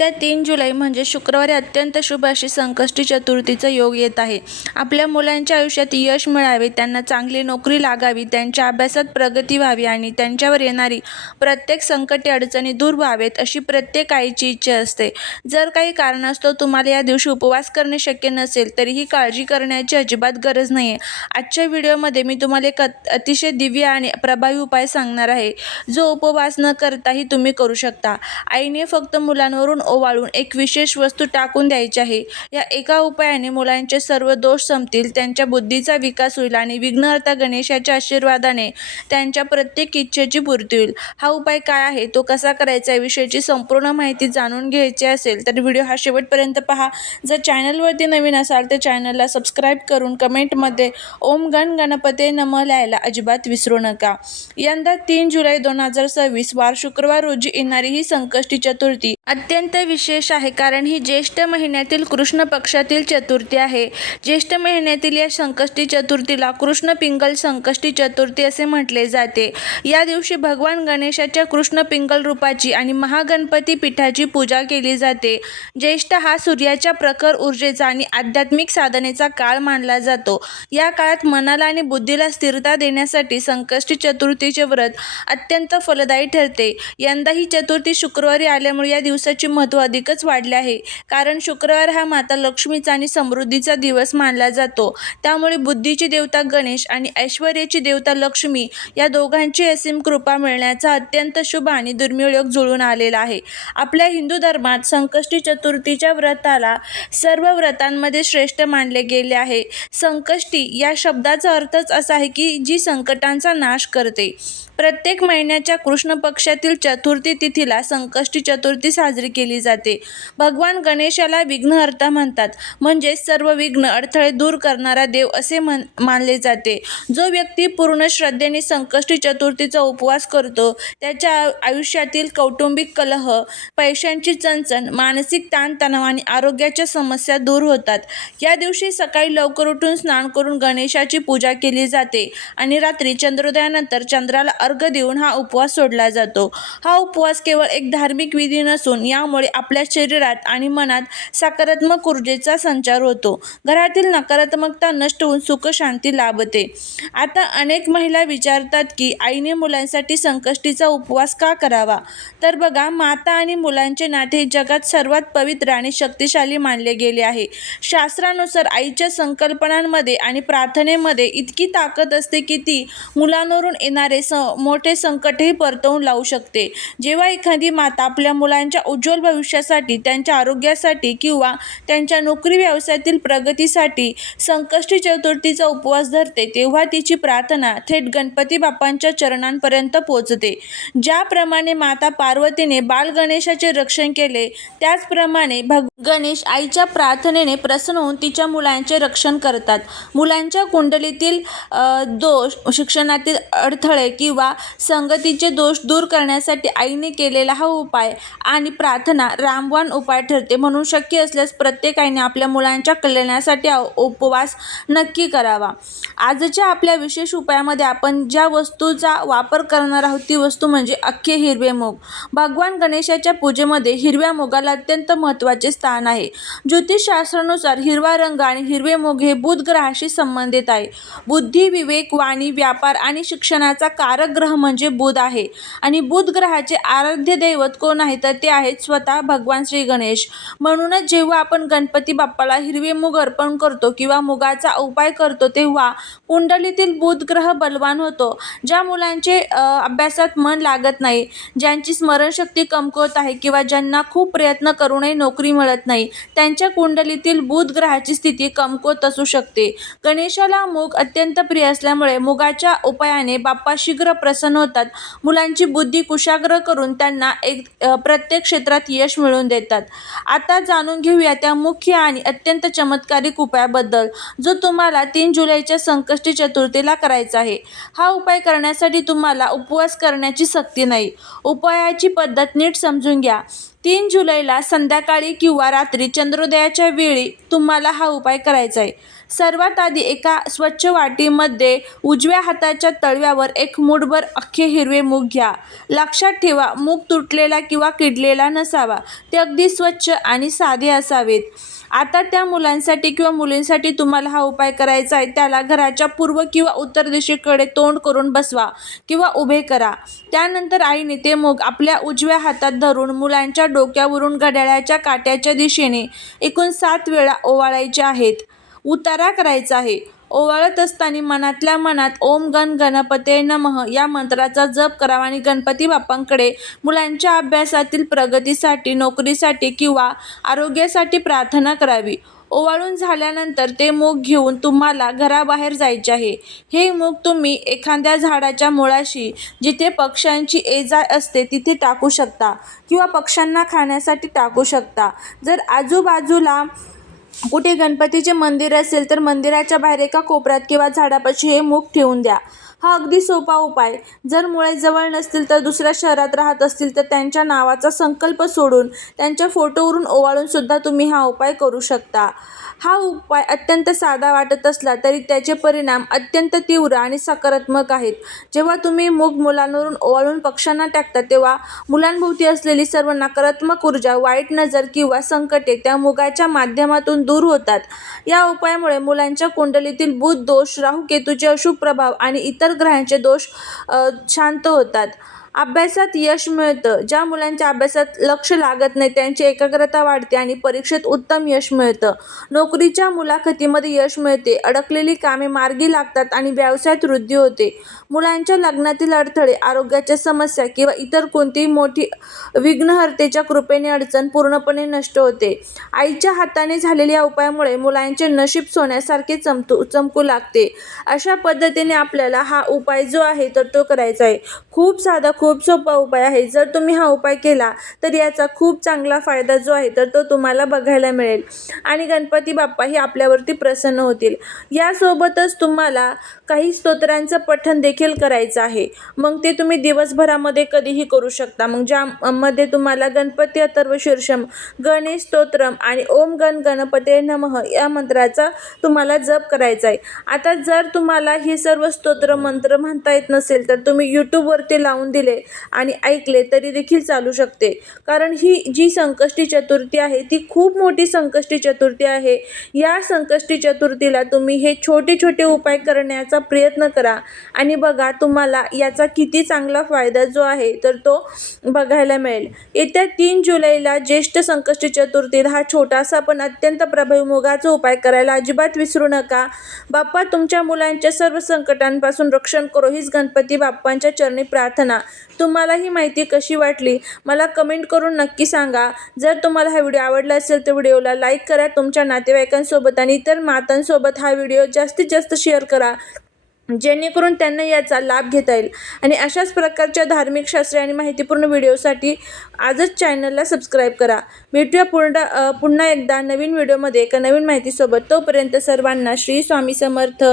येत्या 3 जुलै म्हणजे शुक्रवारी अत्यंत शुभ अशी संकष्टी चतुर्थीचा योग येत आहे. आपल्या मुलांच्या आयुष्यात यश मिळावे, त्यांना चांगली नोकरी लागावी, त्यांच्या अभ्यासात प्रगती व्हावी आणि त्यांच्यावर येणारी प्रत्येक संकटे अडचणी दूर व्हावेत अशी प्रत्येक आईची इच्छा असते. जर काही कारणास्तव तुम्हाला या दिवशी उपवास करणे शक्य नसेल तरीही काळजी करण्याची अजिबात गरज नाही आहे. आजच्या व्हिडिओमध्ये मी तुम्हाला एक अतिशय दिव्य आणि प्रभावी उपाय सांगणार आहे, जो उपवास न करताही तुम्ही करू शकता. आईने फक्त मुलांवरून ओवाळून एक विशेष वस्तू टाकून द्यायची आहे. या एका उपायाने मुलांचे सर्व दोष संपतील, त्यांच्या बुद्धीचा विकास होईल आणि विघ्नहर्ता गणेशाच्या आशीर्वादाने त्यांच्या प्रत्येक इच्छेची पूर्ती होईल. हा उपाय काय आहे, तो कसा करायचा याविषयीची संपूर्ण माहिती जाणून घ्यायची असेल तर व्हिडिओ हा शेवटपर्यंत पहा. जर चॅनलवरती नवीन असाल तर चॅनलला सबस्क्राईब करून कमेंटमध्ये ओम गण गणपते नमः लिहायला अजिबात विसरू नका. यंदा 3 जुलै 2026 वार शुक्रवार रोजी येणारी ही संकष्टी चतुर्थी अत्यंत विशेष आहे, कारण ही ज्येष्ठ महिन्यातील कृष्ण पक्षातील चतुर्थी आहे. ज्येष्ठ महिन्यातील या संकष्टी चतुर्थीला कृष्ण पिंगल संकष्टी चतुर्थी असे म्हटले जाते. या दिवशी भगवान गणेशाच्या कृष्ण पिंगल रूपाची आणि महागणपती पीठाची पूजा केली जाते. ज्येष्ठ हा सूर्याच्या प्रखर ऊर्जेचा आणि आध्यात्मिक साधनेचा काळ मानला जातो. या काळात मनाला आणि बुद्धीला स्थिरता देण्यासाठी संकष्टी चतुर्थीचे व्रत अत्यंत फलदायी ठरते. यंदा ही चतुर्थी शुक्रवारी आल्यामुळे या दिवसाचे महत्त्व अधिकच वाढले आहे, कारण शुक्रवार हा माता लक्ष्मीचा आणि समृद्धीचा दिवस मानला जातो. त्यामुळे बुद्धीची देवता गणेश आणि ऐश्वर्याची देवता लक्ष्मी या दोघांची असीम कृपा मिळण्याचा अत्यंत शुभ आणि दुर्मिळ योग जुळून आलेला आहे. आपल्या हिंदू धर्मात संकष्टी चतुर्थीच्या व्रताला सर्व व्रतांमध्ये श्रेष्ठ मानले गेले आहे. संकष्टी या शब्दाचा अर्थच असा आहे की जी संकटांचा नाश करते. प्रत्येक महिन्याच्या कृष्ण पक्षातील चतुर्थी तिथीला संकष्टी चतुर्थी साजरी केली जाते. भगवान गणेशाला विघ्नहर्ता म्हणतात, म्हणजे सर्व विघ्न अडथळे दूर करणारा देव असे मानले जाते. जो व्यक्ती पूर्ण श्रद्धेने संकष्टी चतुर्थीचा उपवास करतो त्याच्या आयुष्यातील कौटुंबिक कलह, पैशांची चणचण, मानसिक ताणतणाव आणि आरोग्याच्या समस्या दूर होतात. या दिवशी सकाळी लवकर उठून स्नान करून गणेशाची पूजा केली जाते आणि रात्री चंद्रोदयानंतर चंद्राला अर्घ्य देऊन हा उपवास सोडला जातो. हा उपवास केवळ एक धार्मिक विधी नसून यामुळे आपल्या शरीरात आणि मनात सकारात्मक ऊर्जेचा संचार होतो. घरातील नकारात्मकता नष्ट होऊन सुख शांती लाभते. आता अनेक महिला विचारतात की आईने मुलांसाठी संकष्टीचा उपवास का करावा? तर बघा, माता आणि मुलांचे नाते जगात सर्वात पवित्र आणि शक्तिशाली मानले गेले आहे. शास्त्रानुसार आईच्या संकल्पनांमध्ये आणि प्रार्थनेमध्ये इतकी ताकद असते की ती मुलांवरून येणारे मोठे संकटही परतवून लावू शकते. जेव्हा एखादी माता आपल्या मुलांच्या उज्ज्वल भविष्यासाठी, त्यांच्या आरोग्यासाठी किंवा त्यांच्या नोकरी व्यवसायातील प्रगतीसाठी संकष्टी चतुर्थीचा उपवास धरते, तेव्हा तिची प्रार्थना थेट गणपती बाप्पांच्या चरणांपर्यंत पोहोचते. ज्याप्रमाणे माता पार्वतीने बाल गणेशाचे रक्षण केले, त्याचप्रमाणे गणेश आईच्या प्रार्थनेने प्रसन्न होऊन तिच्या मुलांचे रक्षण करतात. मुलांच्या कुंडलीतील दोष, शिक्षणातील अडथळे किंवा संगतीचे दोष दूर करण्यासाठी आईने केलेला हा उपाय आणि प्रार्थना रामबाण उपाय ठरते. म्हणून शक्य असल्यास प्रत्येक आईने आपल्या मुलांच्या कल्याणासाठी उपवास नक्की करावा. आजच्या आपल्या विशेष उपायामध्ये आपण ज्या वस्तूचा वापर करणार आहोत ती वस्तू म्हणजे अख्खे हिरवे मूग. भगवान गणेशाच्या पूजेमध्ये हिरव्या मुगाला अत्यंत महत्त्वाचे स्थान आहे. ज्योतिषशास्त्रानुसार हिरवा रंग आणि हिरवे मूग हे बुध ग्रहाशी संबंधित आहे. बुद्धी, विवेक, वाणी, व्यापार आणि शिक्षणाचा कारक ग्रह म्हणजे बुध आहे आणि बुध ग्रहाचे आराध्य दैवत कोण आहे तर ते आहेत स्वतः भगवान श्री गणेश. म्हणूनच जेव्हा आपण गणपती बाप्पाला हिरवे मूग अर्पण करतो किंवा मुगाचा उपाय करतो तेव्हा कुंडलीतील बुध ग्रह बलवान होतो. ज्या मुलांचे अभ्यासात मन लागत नाही, ज्यांची स्मरणशक्ती कमकुवत आहे किंवा ज्यांना खूप प्रयत्न करूनही नोकरी मिळत नाही, त्यांच्या कुंडलीतील बुध ग्रहाची स्थिती कमकुवत असू शकते. गणेशाला मूग अत्यंत प्रिय असल्यामुळे मुगाच्या उपायाने बाप्पा शीघ्र प्रसन्न होतात. मुलांची बुद्धी कुशाग्र करून त्यांना प्रत्येक क्षेत्रात यश मिळवून देतात. आता जाणून घेऊया त्या मुख्य आणि अत्यंत चमत्कारिक उपायाबद्दल, जो तुम्हाला 3 जुलैच्या संकष्टी चतुर्थीला करायचा आहे. हा उपाय करण्यासाठी तुम्हाला उपवास करण्याची सक्ती नाही. उपायाची पद्धत नीट समजून घ्या. 3 जुलैला संध्याकाळी किंवा रात्री चंद्रोदयाच्या वेळी तुम्हाला हा उपाय करायचा आहे. सर्वात आधी एका स्वच्छ वाटीमध्ये उजव्या हाताच्या तळव्यावर एक मूठभर अख्खे हिरवे मूग घ्या. लक्षात ठेवा, मूग तुटलेला किंवा किडलेला नसावा. ते अगदी स्वच्छ आणि साधे असावेत. आता त्या मुलांसाठी किंवा मुलींसाठी तुम्हाला हा उपाय करायचा आहे, त्याला घराच्या पूर्व किंवा उत्तर दिशेकडे तोंड करून बसवा किंवा उभे करा. त्यानंतर आईने ते मूग आपल्या उजव्या हातात धरून मुलांच्या डोक्यावरून घड्याळाच्या काट्याच्या दिशेने एकूण 7 वेळा ओवाळायचे आहेत. उतारा करायचा आहे. ओवाळत असताना मनातल्या मनात ओम गण गणपते नमः या मंत्राचा जप करावा आणि गणपती बाप्पांकडे मुलांच्या अभ्यासातील प्रगतीसाठी, नोकरीसाठी किंवा आरोग्यासाठी प्रार्थना करावी. ओवाळून झाल्यानंतर ते मूग घेऊन तुम्हाला घराबाहेर जायचे आहे. हे मूग तुम्ही एखाद्या झाडाच्या मुळाशी, जिथे पक्ष्यांची ये-जा असते तिथे टाकू शकता किंवा पक्ष्यांना खाण्यासाठी टाकू शकता. जर आजूबाजूला कुठे गणपतीचे मंदिर असेल तर मंदिराच्या बाहेर एका कोपऱ्यात किंवा झाडापाशी हे मूग ठेवून द्या. हा अगदी सोपा उपाय. जर मुळे जवळ नसतील तर दुसऱ्या शहरात राहत असतील तर त्यांच्या नावाचा संकल्प सोडून त्यांच्या फोटोवरून ओवाळून सुद्धा तुम्ही हा उपाय करू शकता. हा उपाय अत्यंत साधा वाटत असला तरी त्याचे परिणाम अत्यंत तीव्र आणि सकारात्मक आहेत. जेव्हा तुम्ही मूग मुलांवरून ओवाळून पक्ष्यांना टाकता तेव्हा मुलांभोवती असलेली सर्व नकारात्मक ऊर्जा, वाईट नजर किंवा संकटे त्या मुगाच्या माध्यमातून दूर होतात. या उपायामुळे मुलांच्या कुंडलीतील बुध दोष, राहू केतूचे अशुभ प्रभाव आणि इतर ग्रहांचे दोष शांत होतात. अभ्यासात यश मिळतं. ज्या मुलांच्या अभ्यासात लक्ष लागत नाही त्यांची एकाग्रता वाढते आणि परीक्षेत उत्तम यश मिळतं. नोकरीच्या मुलाखतीमध्ये यश मिळते. अडकलेली कामे मार्गी लागतात आणि व्यवसायात वृद्धी होते. मुलांच्या लग्नातील अडथळे, आरोग्याच्या समस्या किंवा इतर कोणतीही मोठी विघ्नहर्तेच्या कृपेने अडचण पूर्णपणे नष्ट होते. आईच्या हाताने झालेल्या या उपायामुळे मुलांचे नशीब सोन्यासारखे चमकू लागते. अशा पद्धतीने आपल्याला हा उपाय जो आहे तर तो करायचा आहे. खूप साधा, खूप सोपा उपाय आहे. जर तुम्ही हा उपाय केला तर याचा खूप चांगला फायदा जो आहे तर तो तुम्हाला बघायला मिळेल आणि गणपती बाप्पाही आपल्यावरती प्रसन्न होतील. यासोबतच तुम्हाला काही स्तोत्रांचं पठण देखील करायचं आहे. मग ते तुम्ही दिवसभरामध्ये कधीही करू शकता. मग ज्यामध्ये तुम्हाला गणपती अथर्व शीर्षम, गणेश स्तोत्रम आणि ओम गण गणपते नमः या मंत्राचा तुम्हाला जप करायचा आहे. आता जर तुम्हाला हे सर्व स्तोत्र मंत्र म्हणता येत नसेल तर तुम्ही यूट्यूबवरती लावून दिले आणि ऐकले तरी देखील चालू शकते. कारण ही जी संकष्टी चतुर्थी आहे ती खूप मोठी संकष्टी चतुर्थी आहे. या संकष्टी चतुर्थीला तुम्ही हे छोटे छोटे उपाय करण्याचा प्रयत्न करा आणि बघा तुम्हाला याचा किती चांगला फायदा जो आहे तर तो बघायला मिळेल. येत्या 3 जुलैला ज्येष्ठ संकष्टी चतुर्थीत हा छोटासा पण अत्यंत प्रभावी मुगाचा उपाय करायला अजिबात विसरू नका. बाप्पा तुमच्या मुलांच्या सर्व संकटांपासून रक्षण करो हीच गणपती बाप्पांच्या चरणी प्रार्थना. तुम्हाला ही माहिती कशी वाटली मला कमेंट करून नक्की सांगा. जर तुम्हाला हा व्हिडिओ आवडला असेल तर व्हिडिओला लाईक करा. तुमच्या नातेवाईकांसोबत आणि इतर मातांसोबत हा व्हिडिओ जास्तीत जास्त शेअर करा जेणेकरून त्यांना याचा लाभ घेता येईल. आणि अशाच प्रकारच्या धार्मिक, शास्त्रीय आणि माहितीपूर्ण व्हिडिओसाठी आजच चॅनलला सबस्क्राईब करा. भेटूया पुन्हा एकदा नवीन व्हिडिओमध्ये एका नवीन माहितीसोबत. तोपर्यंत सर्वांना श्री स्वामी समर्थ.